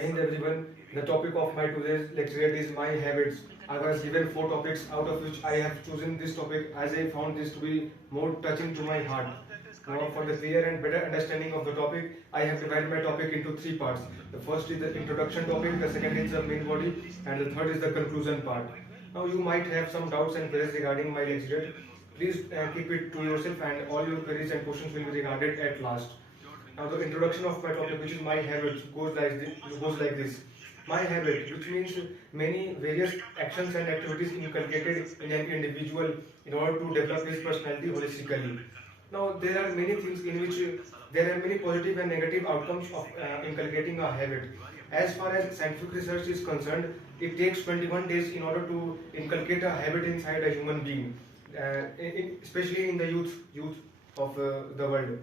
Hey everyone, the topic of my today's lecture is my habits. I was given 4 topics, out of which I have chosen this topic as I found this to be more touching to my heart. Now, for the clear and better understanding of the topic, I have divided my topic into 3 parts. The first is the introduction topic, the second is the main body, and the third is the conclusion part. Now, you might have some doubts and queries regarding my lecture. Please keep it to yourself, and all your queries and questions will be regarded at last. Now the introduction of my topic, which is my habit, goes like this. My habit, which means many various actions and activities inculcated in an individual in order to develop his personality holistically. Now there are many things in which there are many positive and negative outcomes of inculcating a habit. As far as scientific research is concerned, it takes 21 days in order to inculcate a habit inside a human being, especially in the youth of the world.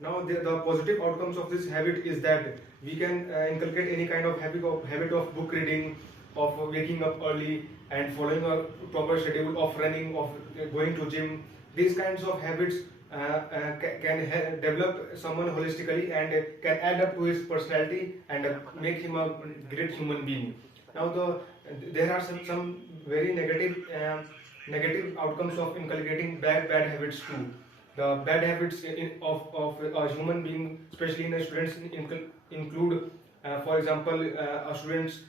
Now, the positive outcomes of this habit is that we can inculcate any kind of habit of book reading, of waking up early and following a proper schedule of running, of going to gym. These kinds of habits can develop someone holistically and can add up to his personality and make him a great human being. Now, there are some very negative outcomes of inculcating bad habits too. The bad habits of a human being, especially in a students, include, for example, a students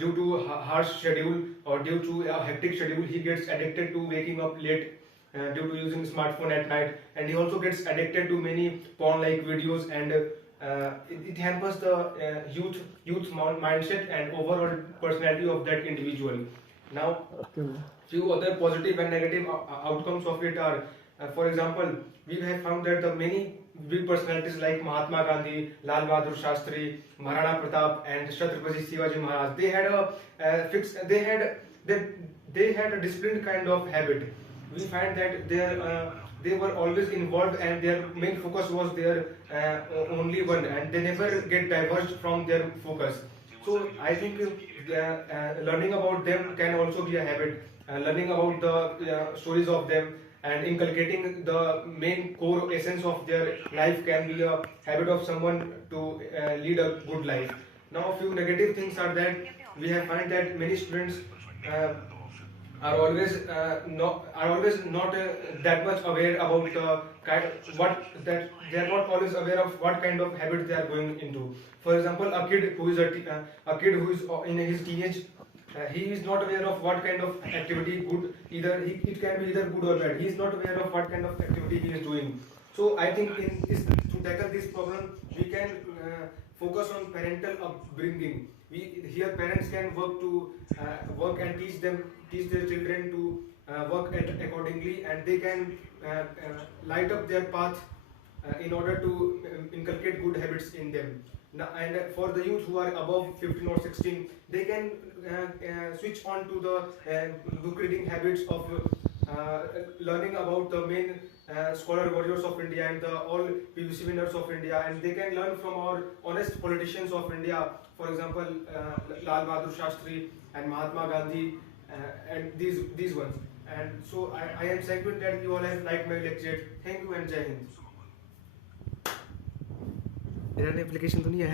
due to harsh schedule or due to a hectic schedule, he gets addicted to waking up late due to using smartphone at night, and he also gets addicted to many porn-like videos, and it hampers the youth mindset and overall personality of that individual. Now, few other positive and negative outcomes of it are, for example, we have found that the many big personalities like Mahatma Gandhi, Lal Bahadur Shastri, Maharana Pratap, and Chhatrapati Shivaji Maharaj, they had a they had a disciplined kind of habit. We find that they were always involved and their main focus was their only one, and they never get diverged from their focus. So I think learning about them can also be a habit. Learning about the stories of them and inculcating the main core essence of their life can be a habit of someone to lead a good life. Now, a few negative things are that we have find that many students uh, are always not that much aware about what that they are not always aware of what kind of habit they are going into. For example, a kid who is in his teenage, he is not aware of what kind of activity good it can be either good or bad. He is not aware of what kind of activity he is doing. So I think to tackle this problem, we can focus on parental upbringing. Parents can work and teach their children to accordingly, and they can light up their path in order to inculcate good habits in them. Now, and for the youth who are above 15 or 16, they can switch on to the book reading habits of learning about the main scholar warriors of India and the all PVC winners of India, and they can learn from our honest politicians of India, for example, Lal Bahadur Shastri and Mahatma Gandhi, and these ones. And so I am thankful that you all have liked my lecture. Thank you and Jai Hind. Application तो नहीं है